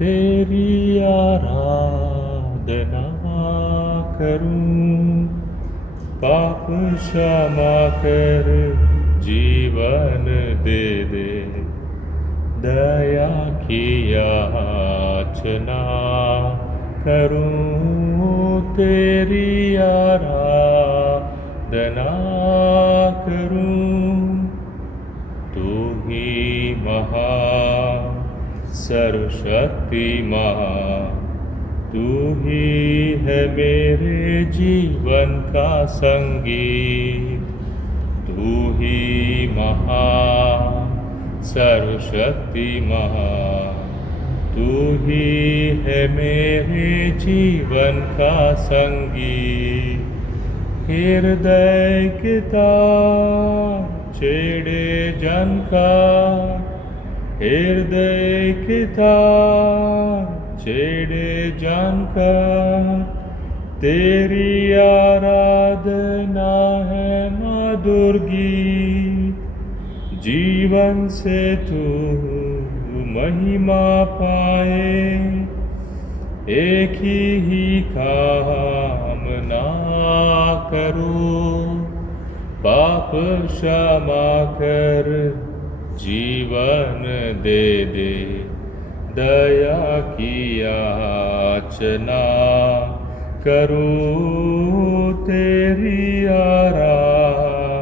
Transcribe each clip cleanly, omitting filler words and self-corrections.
तेरी आराधना करूं, पाप क्षमा कर जीवन दे दे, दया की याचना करूं, तेरी आराधना करूं। तू ही महान सर्वशक्तिमान, तू ही है मेरे जीवन का संगीत। तू ही महान सर्वशक्तिमान, तू ही है मेरे जीवन का संगीत। हृदय के तार छेड़े जन का, हृदय के तार छेड़े जन का, तेरी आराधना है मधुर गीत। जीवन से तू महिमा पाए, एक ही कामना करूं, पाप क्षमा कर जीवन दे दे, दया की याचना करूं, तेरी आराधना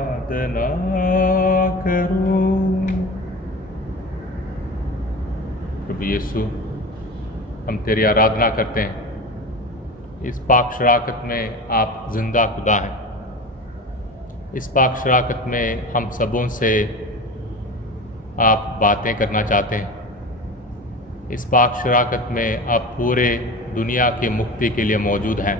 करूं। प्रभु यीशु, हम तेरी आराधना करते हैं। इस पाक शराकत में आप जिंदा खुदा हैं। इस पाक शराकत में हम सबों से आप बातें करना चाहते हैं। इस पाक शराकत में आप पूरे दुनिया की मुक्ति के लिए मौजूद हैं।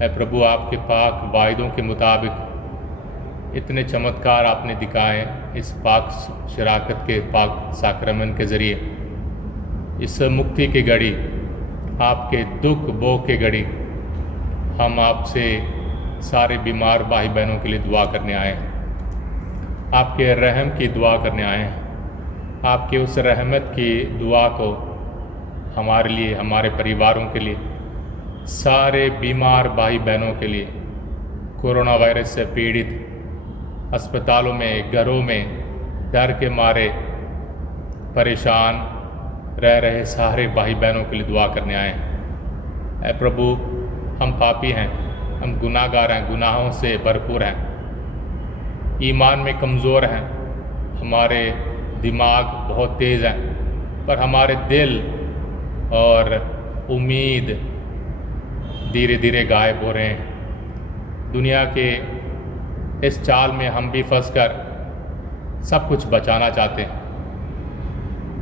है प्रभु, आपके पाक वायदों के मुताबिक इतने चमत्कार आपने दिखाए इस पाक शराकत के पाक साक्रमन के ज़रिए। इस मुक्ति की घड़ी, आपके दुख बोह के घड़ी, हम आपसे सारे बीमार भाई बहनों के लिए दुआ करने आए हैं। आपके रहम की दुआ करने आए हैं। आपके उस रहमत की दुआ को हमारे लिए, हमारे परिवारों के लिए, सारे बीमार भाई बहनों के लिए, कोरोना वायरस से पीड़ित, अस्पतालों में, घरों में डर के मारे परेशान रह रहे सारे भाई बहनों के लिए दुआ करने आए हैं। ऐ प्रभु, हम पापी हैं, हम गुनाहगार हैं, गुनाहों से भरपूर हैं, ईमान में कमज़ोर हैं, हमारे दिमाग बहुत तेज़ हैं, पर हमारे दिल और उम्मीद धीरे धीरे गायब हो रहे हैं। दुनिया के इस चाल में हम भी फंसकर सब कुछ बचाना चाहते हैं,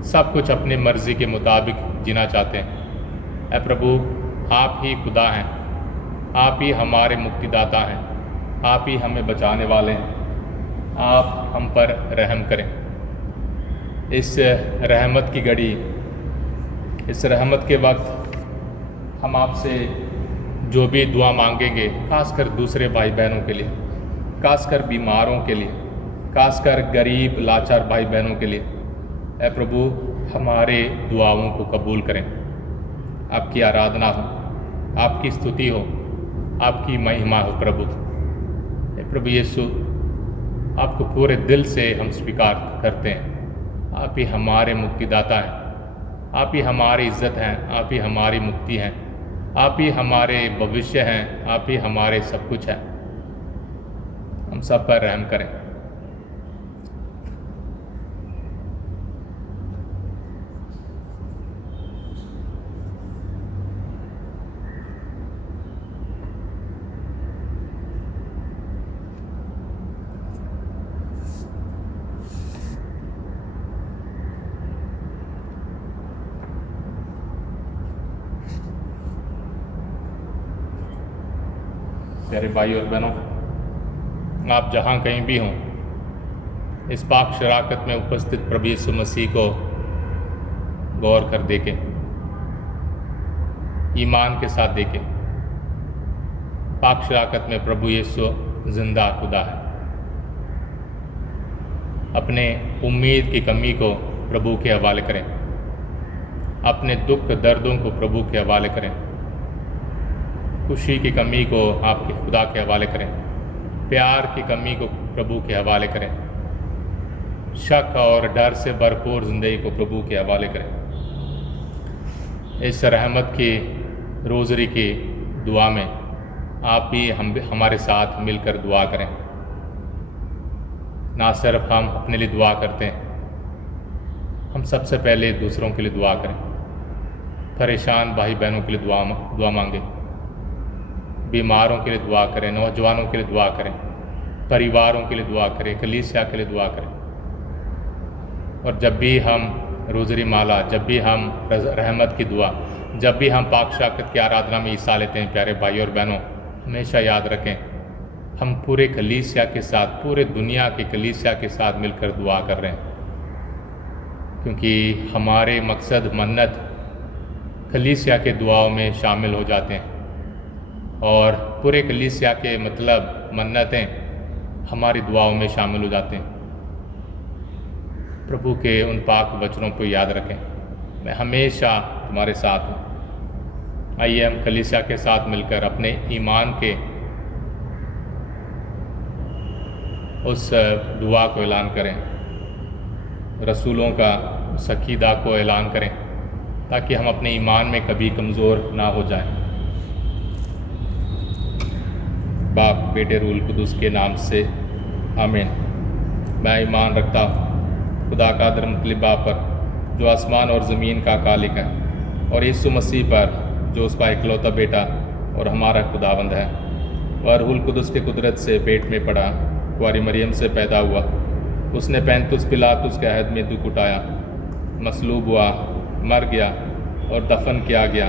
सब कुछ अपनी मर्ज़ी के मुताबिक जीना चाहते हैं। ऐ प्रभु, आप ही खुदा हैं, आप ही हमारे मुक्तिदाता हैं, आप ही हमें बचाने वाले हैं। आप हम पर रहम करें। इस रहमत की घड़ी, इस रहमत के वक्त हम आपसे जो भी दुआ मांगेंगे, खासकर दूसरे भाई बहनों के लिए, खासकर बीमारों के लिए, खासकर गरीब लाचार भाई बहनों के लिए, ऐ प्रभु हमारे दुआओं को कबूल करें। आपकी आराधना हो, आपकी स्तुति हो, आपकी महिमा हो प्रभु। ऐ प्रभु यीशु, आपको पूरे दिल से हम स्वीकार करते हैं। आप ही हमारे मुक्तिदाता हैं, आप ही हमारी इज़्ज़त हैं, आप ही हमारी मुक्ति हैं, आप ही हमारे भविष्य हैं, आप ही हमारे सब कुछ हैं। हम सब पर रहम करें। प्यारे भाई और बहनों, आप जहाँ कहीं भी हों, इस पाक शराकत में उपस्थित प्रभु यीशु मसीह को गौर कर देखें, ईमान के साथ देखें। पाक शराकत में प्रभु यीशु जिंदा खुदा है। अपने उम्मीद की कमी को प्रभु के हवाले करें। अपने दुख दर्दों को प्रभु के हवाले करें, खुशी की कमी को आपके खुदा के हवाले करें, प्यार की कमी को प्रभु के हवाले करें, शक और डर से भरपूर ज़िंदगी को प्रभु के हवाले करें। इस रहमत की रोज़री की दुआ में आप भी हमारे साथ मिलकर दुआ करें। ना सिर्फ हम अपने लिए दुआ करते हैं, हम सबसे पहले दूसरों के लिए दुआ करें। परेशान भाई बहनों के लिए दुआ मांगे, बीमारों के लिए दुआ करें, नौजवानों के लिए दुआ करें, परिवारों के लिए दुआ करें, कलीसिया के लिए दुआ करें। और जब भी हम रोज़री माला, जब भी हम रहमत की दुआ, जब भी हम पाक शाकत की आराधना में हिस्सा लेते हैं, प्यारे भाई और बहनों, हमेशा याद रखें हम पूरे कलीसिया के साथ, पूरे दुनिया के कलीसिया के साथ मिलकर दुआ कर रहे हैं, क्योंकि हमारे मकसद मन्नत कलीसिया के दुआओं में शामिल हो जाते हैं और पूरे कलीसिया के मतलब मन्नतें हमारी दुआओं में शामिल हो जाते हैं। प्रभु के उन पाक वचनों को याद रखें, मैं हमेशा तुम्हारे साथ हूँ। आइए हम कलीसिया के साथ मिलकर अपने ईमान के उस दुआ को ऐलान करें, रसूलों का उस अकीदा को ऐलान करें, ताकि हम अपने ईमान में कभी कमज़ोर ना हो जाएं। बाप, बेटे, रूल कुदुस के नाम से आमीन। मैं ईमान रखता हूँ खुदा का दर मुतलिब बाप पर, जो आसमान और ज़मीन का खालिक है, और यीशु मसीह पर, जो उसका इकलौता बेटा और हमारा खुदावंद है, और रूल कुदुस के कुदरत से पेट में पड़ा, कुंवारी मरियम से पैदा हुआ। उसने पैंतुस पिलातुस के अहद में दुख उठाया, मसलूब हुआ, मर गया और दफन किया गया,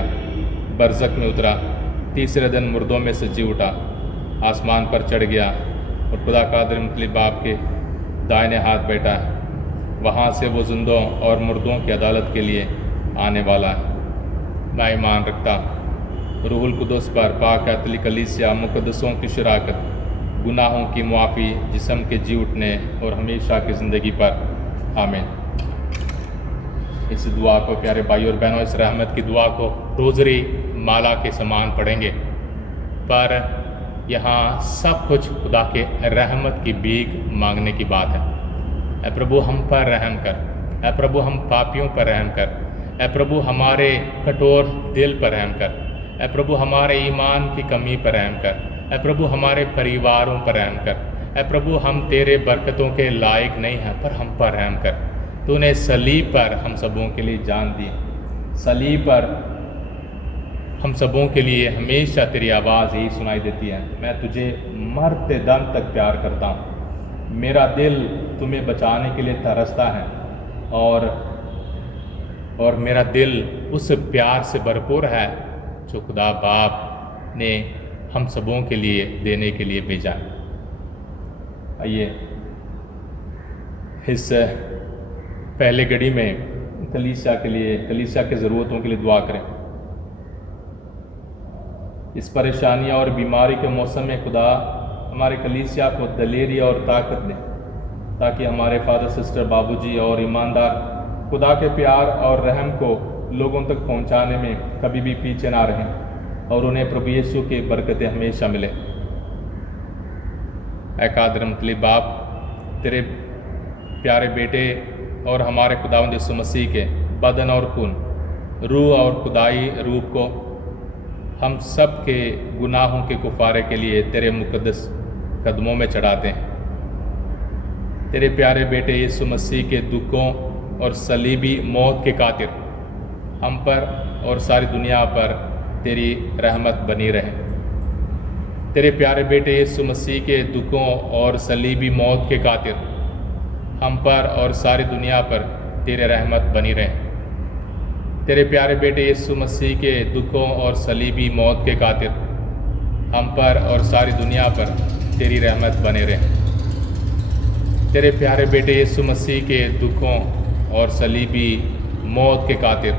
बरज़क में उतरा, तीसरे दिन मुर्दों में से जी उठा, आसमान पर चढ़ गया और खुदा कादिर मुतलिब बाप के दाहिने हाथ बैठा है। वहाँ से वो जिंदों और मुर्दों की अदालत के लिए आने वाला है। मैं ईमान रखता रूहुल कुदस पर, पाक अतली कलीसिया, मुकद्दसों की शराकत, गुनाहों की मुआफ़ी, जिस्म के जी उठने और हमेशा की ज़िंदगी पर। आमीन। इस दुआ को प्यारे भाई और बहनों, इस रहमत की दुआ को रोज़री माला के समान पढ़ेंगे, पर यहाँ सब कुछ खुदा के रहमत की भीख मांगने की बात है। ऐ प्रभु हम पर रहम कर, ऐ प्रभु हम पापियों पर रहम कर, ऐ प्रभु हमारे कठोर दिल पर रहम कर, ऐ प्रभु हमारे ईमान की कमी पर रहम कर, ऐ प्रभु हमारे परिवारों पर रहम कर, ऐ प्रभु हम तेरे बरकतों के लायक नहीं हैं, पर हम पर रहम कर। तूने सलीब पर हम सबों के लिए जान दी, सलीब पर हम सबों के लिए हमेशा तेरी आवाज़ यही सुनाई देती है, मैं तुझे मरते दम तक प्यार करता हूँ। मेरा दिल तुम्हें बचाने के लिए तरसता है और मेरा दिल उस प्यार से भरपूर है जो खुदा बाप ने हम सबों के लिए देने के लिए भेजा। आइए इस पहले घड़ी में कलीसिया के लिए, कलीसिया के ज़रूरतों के लिए दुआ करें। इस परेशानियाँ और बीमारी के मौसम में खुदा हमारे कलीसिया को दलेरी और ताकत दे, ताकि हमारे फादर सिस्टर, बाबूजी और ईमानदार खुदा के प्यार और रहम को लोगों तक पहुंचाने में कभी भी पीछे ना रहें और उन्हें प्रभु यीशु की बरकतें हमेशा मिले। ऐ कादिर मुतलिब बाप, तेरे प्यारे बेटे और हमारे खुदावंद यीशु मसीह के बदन और खून, रूह और खुदाई रूप को हम सब के गुनाहों के कुफारे के लिए तेरे मुकद्दस कदमों में चढ़ाते हैं। तेरे प्यारे बेटे यीशु मसीह के दुखों और सलीबी मौत के खातिर हम पर और सारी दुनिया पर तेरी रहमत बनी रहे। तेरे प्यारे बेटे यीशु मसीह के दुखों और सलीबी मौत के खातिर हम पर और सारी दुनिया पर तेरे रहमत बनी रहे। तेरे प्यारे बेटे यीशु मसीह के दुखों और सलीबी मौत के खातिर हम पर और सारी दुनिया पर तेरी रहमत बने रहे। तेरे प्यारे बेटे यीशु मसीह के दुखों और सलीबी मौत के खातिर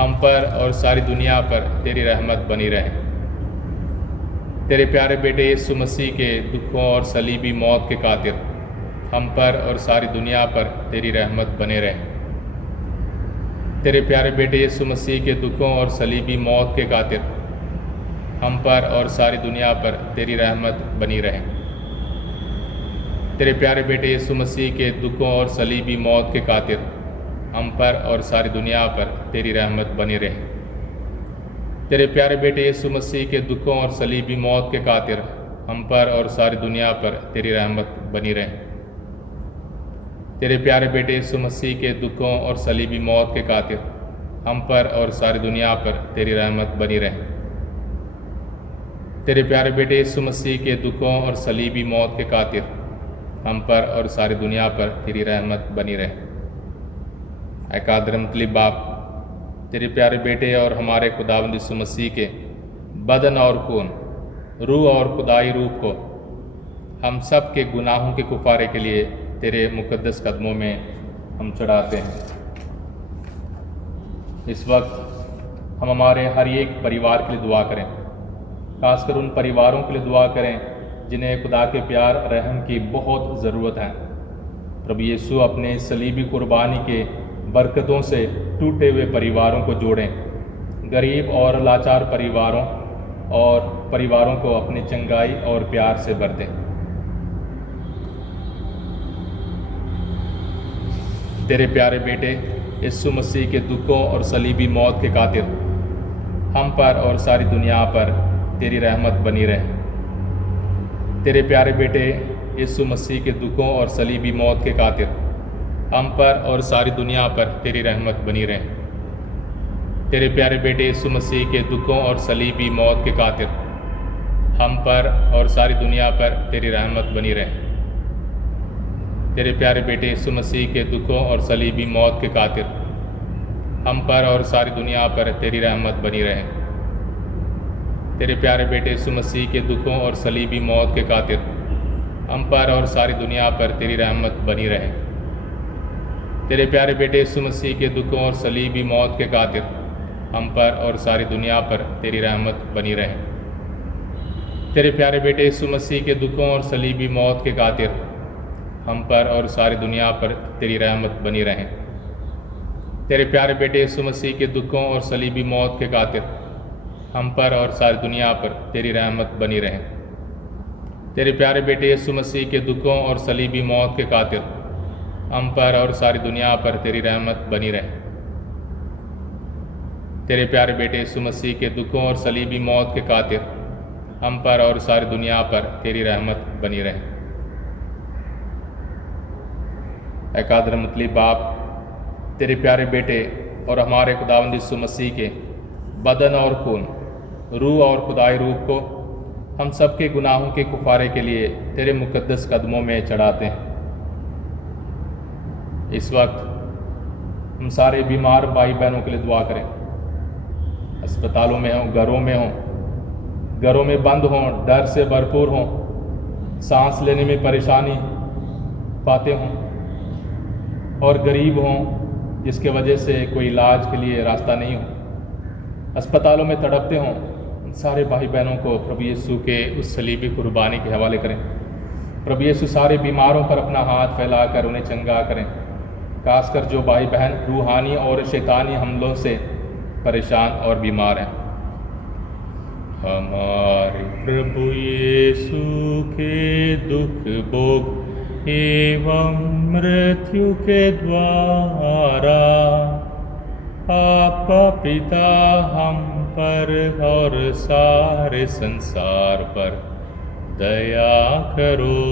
हम पर और सारी दुनिया पर तेरी रहमत बनी रहे। तेरे प्यारे बेटे यीशु मसीह के दुखों और सलीबी मौत के खातिर हम पर और सारी दुनिया पर तेरी रहमत बने रहे। तेरे प्यारे बेटे यीशु मसीह के दुखों और सलीबी मौत के खातिर हम पर और सारी दुनिया पर तेरी रहमत बनी रहे। तेरे प्यारे बेटे यीशु मसीह के दुखों और सलीबी मौत के खातिर हम पर और सारी दुनिया पर तेरी रहमत बनी रहे। तेरे प्यारे बेटे यीशु मसीह के दुखों और सलीबी मौत के खातिर हम पर और सारी दुनिया पर तेरी रहमत बनी रहे। तेरे प्यारे बेटे यीशु मसीह के दुखों और सलीबी मौत के खातिर हम पर और सारी दुनिया पर तेरी रहमत बनी रहे। तेरे प्यारे बेटे यीशु मसीह के दुखों और सलीबी मौत के खातिर हम पर और सारी दुनिया पर तेरी रहमत बनी रहे। ऐ कादिर मुतलिब बाप, तेरे प्यारे बेटे और हमारे खुदावंद यीशु मसीह के बदन और खून, रूह और खुदाई रूप को हम सब के गुनाहों के कुफारे के लिए तेरे मुकद्दस कदमों में हम चढ़ाते हैं। इस वक्त हम हमारे हर एक परिवार के लिए दुआ करें, खासकर उन परिवारों के लिए दुआ करें जिन्हें खुदा के प्यार रहम की बहुत ज़रूरत है। प्रभु यीशु अपने सलीबी कुर्बानी के बरकतों से टूटे हुए परिवारों को जोड़ें, गरीब और लाचार परिवारों को अपनी चंगाई और प्यार से भर दें। तेरे प्यारे बेटे यीशु मसीह के दुखों और सलीबी मौत के खातिर हम पर और सारी दुनिया पर तेरी रहमत बनी रहे। तेरे प्यारे बेटे यीशु मसीह के दुखों और सलीबी मौत के खातिर हम पर और सारी दुनिया पर तेरी रहमत बनी रहे। तेरे प्यारे बेटे यीशु मसीह के दुखों और सलीबी मौत के खातिर हम पर और सारी दुनिया पर तेरी रहमत बनी रहे। तेरे प्यारे बेटे यीशु मसीह के दुखों और सलीबी मौत के खातिर हम पर और सारी दुनिया पर तेरी रहमत बनी रहे। तेरे प्यारे बेटे यीशु मसीह के दुखों और सलीबी मौत के खातिर हम पर और सारी दुनिया पर तेरी रहमत बनी रहे। तेरे प्यारे बेटे यीशु मसीह के दुखों और सलीबी मौत के खातिर हम पर और सारी दुनिया पर तेरी रहमत बनी रहे। तेरे प्यारे बेटे यीशु मसीह के दुखों और सलीबी मौत के खातिर हम पर और सारी दुनिया पर तेरी रहमत बनी रहे। तेरे प्यारे बेटे यीशु मसीह के दुखों और सलीबी मौत के खातिर हम पर और सारी दुनिया पर तेरी रहमत बनी रहे। तेरे प्यारे बेटे यीशु मसीह के दुखों और सलीबी मौत के खातिर हम पर और सारी दुनिया पर तेरी रहमत बनी रहे। तेरे प्यारे बेटे यीशु मसीह के दुखों और सलीबी मौत के खातिर हम पर और सारी दुनिया पर तेरी रहमत बनी रहे। ऐ कादिर मुतलिब बाप, तेरे प्यारे बेटे और हमारे खुदावंद यीशु मसीह के बदन और खून, रूह और खुदाई रूप को हम सब के गुनाहों के कुफारे के लिए तेरे मुकद्दस कदमों में चढ़ाते हैं। इस वक्त हम सारे बीमार भाई बहनों के लिए दुआ करें, अस्पतालों में हों, घरों में बंद हों, डर से भरपूर हों, सांस लेने में परेशानी पाते हों और गरीब हों जिसके वजह से कोई इलाज के लिए रास्ता नहीं हो, अस्पतालों में तड़पते हों, सारे भाई बहनों को प्रभु यीशु के उस सलीबी कुर्बानी के हवाले करें। प्रभु यीशु सारे बीमारों पर अपना हाथ फैलाकर उन्हें चंगा करें, खासकर जो भाई बहन रूहानी और शैतानी हमलों से परेशान और बीमार हैं। हमारे प्रभु यीशु के दुख भोग एवं मृत्यु के द्वारा आपका पिता हम पर और सारे संसार पर दया करो।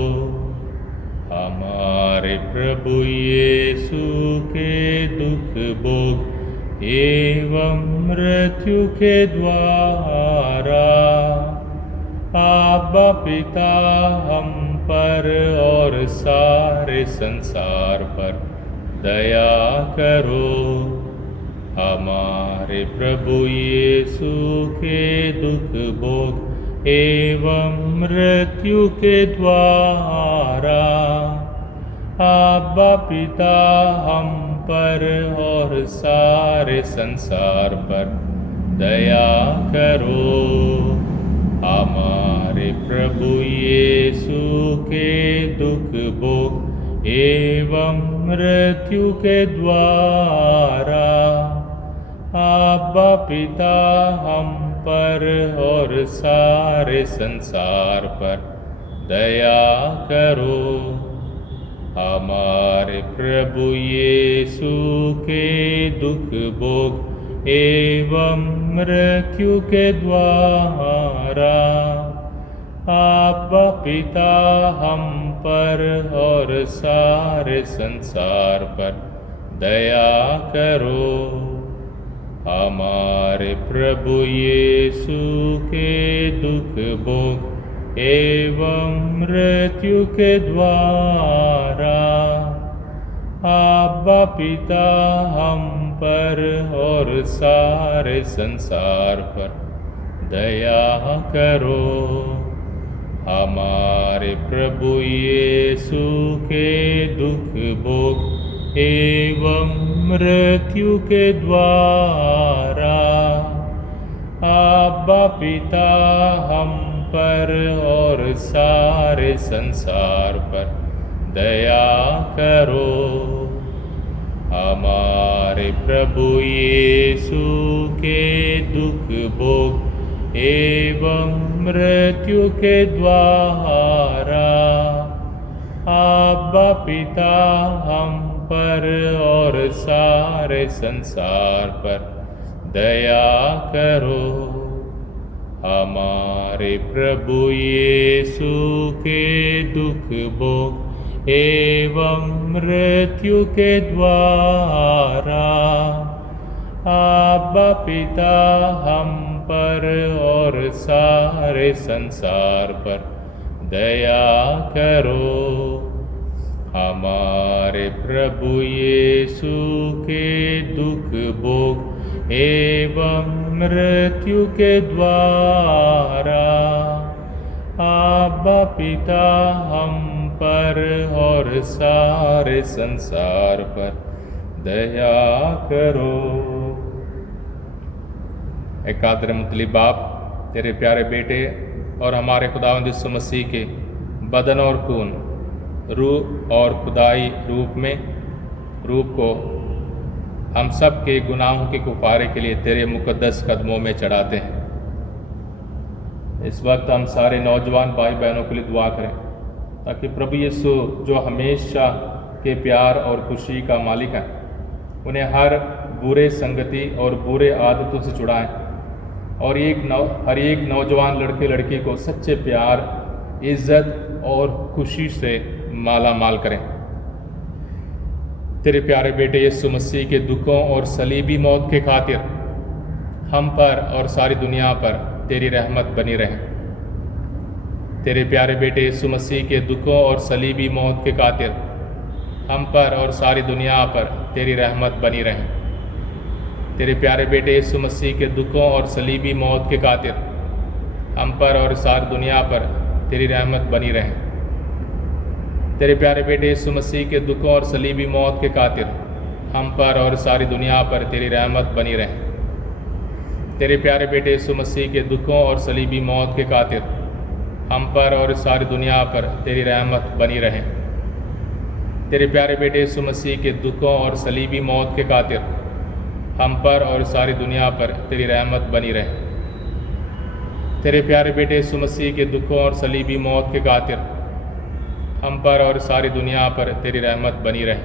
हमारे प्रभु यीशु के दुख भोग एवं मृत्यु के द्वारा आपका पिता हम पर और सारे संसार पर दया करो। हमारे प्रभु यीशु के दुख भोग एवं मृत्यु के द्वारा आपका पिता हम पर और सारे संसार पर दया करो। हमारे प्रभु यीशु के दुख भोग एवं मृत्यु के द्वारा आबा पिता हम पर और सारे संसार पर दया करो। हमारे प्रभु यीशु के दुख भोग एवं मृत्यु के द्वारा आबा पिता हम पर और सारे संसार पर दया करो। हमारे प्रभु यीशु के दुख भोग एवं मृत्यु के द्वारा आबा पिता हम पर और सारे संसार पर दया करो। हमारे प्रभु यीशु के दुख भोग एवं मृत्यु के द्वारा आबा पिता हम पर और सारे संसार पर दया करो। हमारे प्रभु यीशु के दुख भोग एवं मृत्यु के द्वारा आबा पिता हम पर और सारे संसार पर दया करो। हमारे प्रभु यीशु के दुख भोग एवं मृत्यु के द्वारा आबा पिता हम पर और सारे संसार पर दया करो। हमारे प्रभु यीशु के दुख भोग एवं मृत्यु के द्वारा आबा पिता हम पर और सारे संसार पर दया करो। एकादर मतलब बाप तेरे प्यारे बेटे और हमारे खुदावंद यीशु मसीह के बदन और खून रूह और खुदाई रूप को हम सब के गुनाहों के कुफारे के लिए तेरे मुकद्दस कदमों में चढ़ाते हैं। इस वक्त हम सारे नौजवान भाई बहनों के लिए दुआ करें ताकि प्रभु यीशु जो हमेशा के प्यार और खुशी का मालिक है उन्हें हर बुरे संगति और बुरे आदतों से छुड़ाएं और हर एक नौजवान लड़के लड़की को सच्चे प्यार, इज्जत और खुशी से माला माल करें। तेरे प्यारे बेटे यीशु मसीह के दुखों और सलीबी मौत के खातिर हम पर और सारी दुनिया पर तेरी रहमत बनी रहे। तेरे प्यारे बेटे यीशु मसीह के दुखों और सलीबी मौत के खातिर हम पर और सारी दुनिया पर तेरी रहमत बनी रहे। तेरे प्यारे बेटे यीशु मसीह के दुखों और सलीबी मौत के खातिर हम पर और सारी दुनिया पर तेरी रहमत बनी रहे। तेरे प्यारे बेटे यीशु मसीह के दुखों और सलीबी मौत के खातिर हम पर और सारी दुनिया पर तेरी रहमत बनी रहे। तेरे प्यारे बेटे यीशु मसीह के दुखों और सलीबी मौत के खातिर हम पर और सारी दुनिया पर तेरी रहमत बनी रहे। तेरे प्यारे बेटे यीशु मसीह के दुखों और सलीबी मौत के खातिर हम पर और सारी दुनिया पर तेरी रहमत बनी रहे। तेरे प्यारे बेटे यीशु मसीह के दुखों और सलीबी मौत के खातिर हम पर और सारी दुनिया पर तेरी रहमत बनी रहे।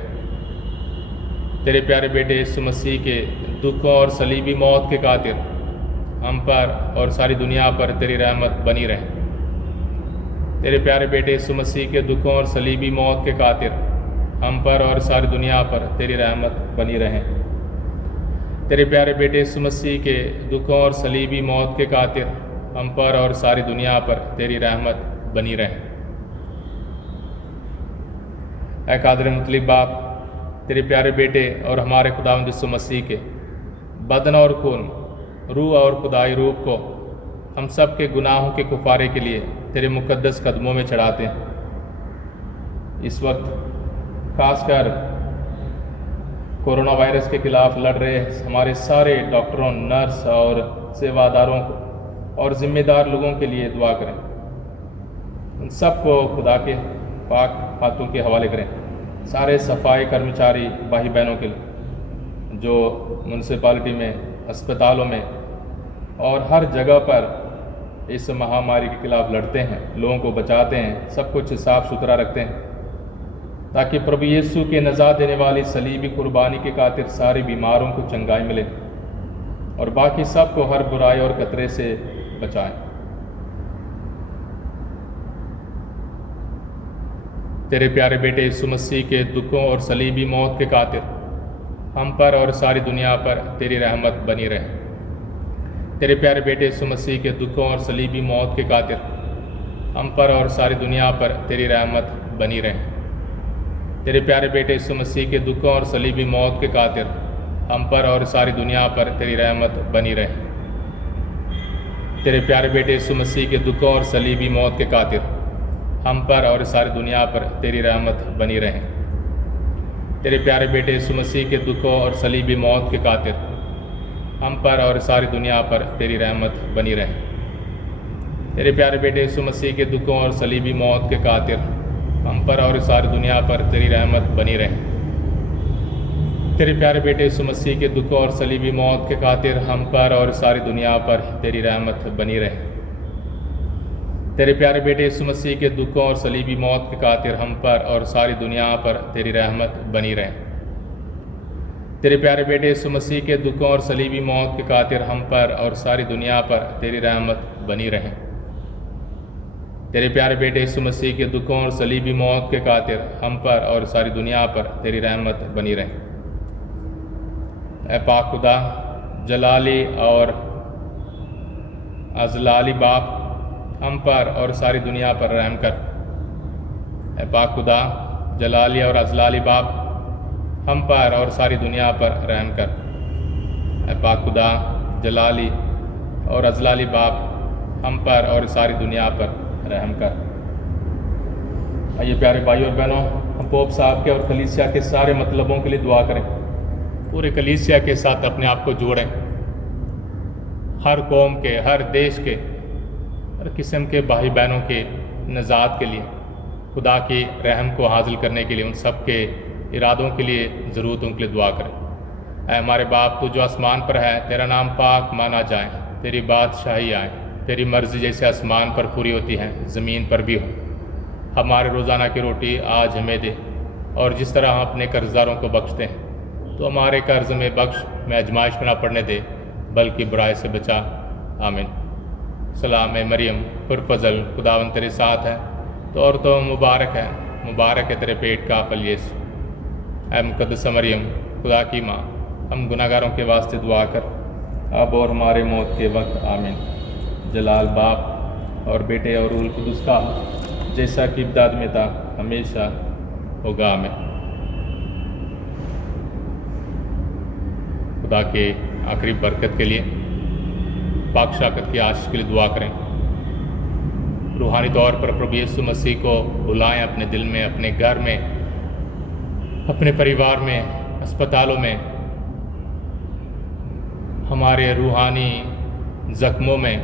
तेरे प्यारे बेटे यीशु मसीह के दुखों और सलीबी मौत के खातिर हम पर और सारी दुनिया पर तेरी रहमत बनी रहे। तेरे प्यारे बेटे यीशु मसीह के दुखों और सलीबी मौत के खातिर हम पर और सारी दुनिया पर तेरी रहमत बनी रहे। तेरे प्यारे बेटे यीशु मसीह के दुखों और सलीबी मौत के खातिर हम पर और सारी दुनिया पर तेरी रहमत बनी रहे। ऐ कादर मुतलिब बाप, तेरे प्यारे बेटे और हमारे खुदावंद यीशु मसीह के बदन और खून, रूह और खुदाई रूप को हम सब के गुनाहों के कुफारे के लिए तेरे मुकद्दस कदमों में चढ़ाते हैं। इस वक्त खासकर कोरोना वायरस के खिलाफ लड़ रहे हमारे सारे डॉक्टरों, नर्स और सेवादारों को और ज़िम्मेदार लोगों के लिए दुआ करें। उन सबको खुदा के पाक हाथों के हवाले करें। सारे सफाई कर्मचारी भाई बहनों के लिए जो म्यूनसिपालिटी में अस्पतालों में और हर जगह पर इस महामारी के खिलाफ लड़ते हैं, लोगों को बचाते हैं, सब कुछ साफ़ सुथरा रखते हैं, ताकि प्रभु यीशु के नजात देने वाली सलीबी कुर्बानी के खातिर सारे बीमारों को चंगाई मिले और बाकी सबको हर बुराई और खतरे से बचाएं। तेरे प्यारे बेटे यीशु मसीह के दुखों और सलीबी मौत के खातिर हम पर और सारी दुनिया पर तेरी रहमत बनी रहे। तेरे प्यारे बेटे यीशु मसीह के दुखों और सलीबी मौत के खातिर हम पर और सारी दुनिया पर तेरी रहमत बनी रहे। तेरे प्यारे बेटे यीशु मसीह के दुखों और सलीबी मौत के खातिर हम पर और सारी दुनिया पर तेरी रहमत बनी रहे। तेरे प्यारे बेटे यीशु मसीह के दुखों और सलीबी मौत के खातिर हम पर और सारी दुनिया पर तेरी रहमत बनी रहे। तेरे प्यारे बेटे यीशु मसीह के दुखों और सलीबी मौत के खातिर हम पर और सारी दुनिया पर तेरी रहमत बनी रहे। तेरे प्यारे बेटे यीशु मसीह के दुखों और सलीबी मौत के खातिर हम पर और सारी दुनिया पर तेरी रहमत बनी रहे। तेरे प्यारे बेटे यीशु मसीह के दुखों और सलीबी मौत के खातिर हम पर और सारी दुनिया पर तेरी रहमत बनी रहे। तेरे प्यारे बेटे यीशु मसीह के दुखों और सलीबी मौत के खातिर हम पर और सारी दुनिया पर तेरी रहमत बनी रहे। तेरे प्यारे बेटे यीशु मसीह के दुखों और सलीबी मौत के खातिर हम पर और सारी दुनिया पर तेरी रहमत बनी रहे। तेरे प्यारे बेटे यीशु मसीह के दुखों और सलीबी मौत के खातिर हम पर और सारी दुनिया पर तेरी रहमत बनी रहे। ऐ पाक खुदा, जलाली और अजलाली बाप, हम पर और सारी दुनिया पर रहम कर। ऐ पाक खुदा, जलाली और अजलाली बाप, हम पर और सारी दुनिया पर रहम कर। ऐ पाक खुदा, जलाली और अजलाली बाप, हम पर और सारी दुनिया पर रहम कर। आइए प्यारे भाई और बहनों, हम पोप साहब के और कलीसिया के सारे मतलबों के लिए दुआ करें। पूरे कलीसिया के साथ अपने आप को जोड़ें। हर कौम के, हर देश के, हर किस्म के भाई बहनों के नजात के लिए, खुदा की रहम को हासिल करने के लिए, उन सब के इरादों के लिए, ज़रूरतों के लिए दुआ करें। ऐ हमारे बाप, तू जो आसमान पर है, तेरा नाम पाक माना जाए, तेरी बादशाही आए, तेरी मर्ज़ी जैसे आसमान पर पूरी होती है ज़मीन पर भी हो। हमारे रोज़ाना की रोटी आज हमें दे, और जिस तरह हम अपने कर्जदारों को बख्शते हैं, तो हमारे कर्ज में बख्श, में आजमाइश में ना पड़ने दे, बल्कि बुराई से बचा। आमीन। सलाम ए मरियम, पुरफजल, खुदावंद तेरे साथ है, तो औरतों मुबारक है तेरे पेट का फल यीशु। ऐ मुकद्दस मरियम, खुदा की माँ, हम गुनाहगारों के वास्ते दुआ कर, अब और हमारे मौत के वक्त। आमीन। जलाल बाप और बेटे और रूह कुदुस का, जैसा कि इब्तिदा में था, हमेशा होगा। आमीन। खुदा के आखिरी बरकत के लिए, पाक शाकत की आशीष के लिए दुआ करें। रूहानी तौर पर प्रभु यीशु मसीह को बुलाएं अपने दिल में, अपने घर में, अपने परिवार में, अस्पतालों में, हमारे रूहानी जख्मों में,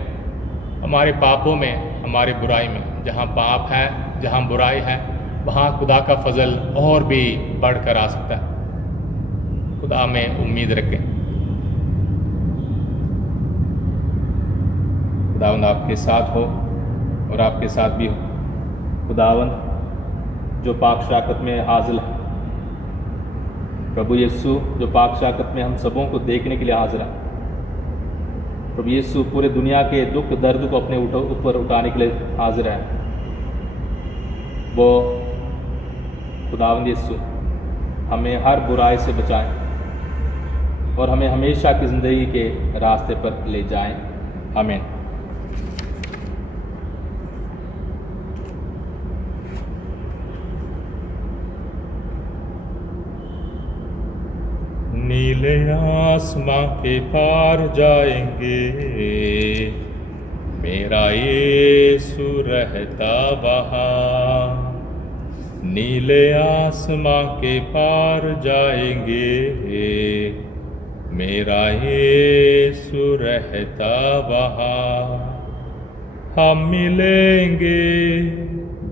हमारे पापों में, हमारे बुराई में। जहाँ पाप है, जहाँ बुराई है, वहाँ खुदा का फजल और भी बढ़कर आ सकता है। खुदा में उम्मीद रखें। खुदावंद आपके साथ हो और आपके साथ भी हो। खुदावंद जो पाक शाकत में हाजिर है, प्रभु यीशु जो पाक शाकत में हम सबों को देखने के लिए हाजिर है। प्रभु यीशु पूरे दुनिया के दुख दर्द को अपने ऊपर उठाने के लिए हाजिर है। वो खुदावंद यीशु हमें हर बुराई से बचाएं और हमें हमेशा की ज़िंदगी के रास्ते पर ले जाएं। आमीन। नीले आसमां के पार जाएंगे, मेरा यीशु रहता वहाँ। नीले आसमां के पार जाएंगे, मेरा यीशु रहता वहाँ। हम मिलेंगे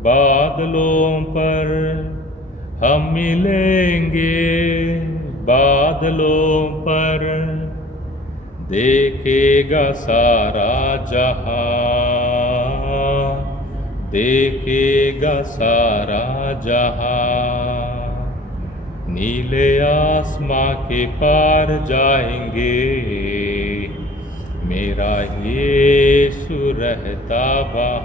बादलों पर, हम मिलेंगे बादलों पर, देखेगा सारा जहां, देखेगा सारा जहां। नीले आसमां के पार जाएंगे, मेरा यीशु रहता वहाँ।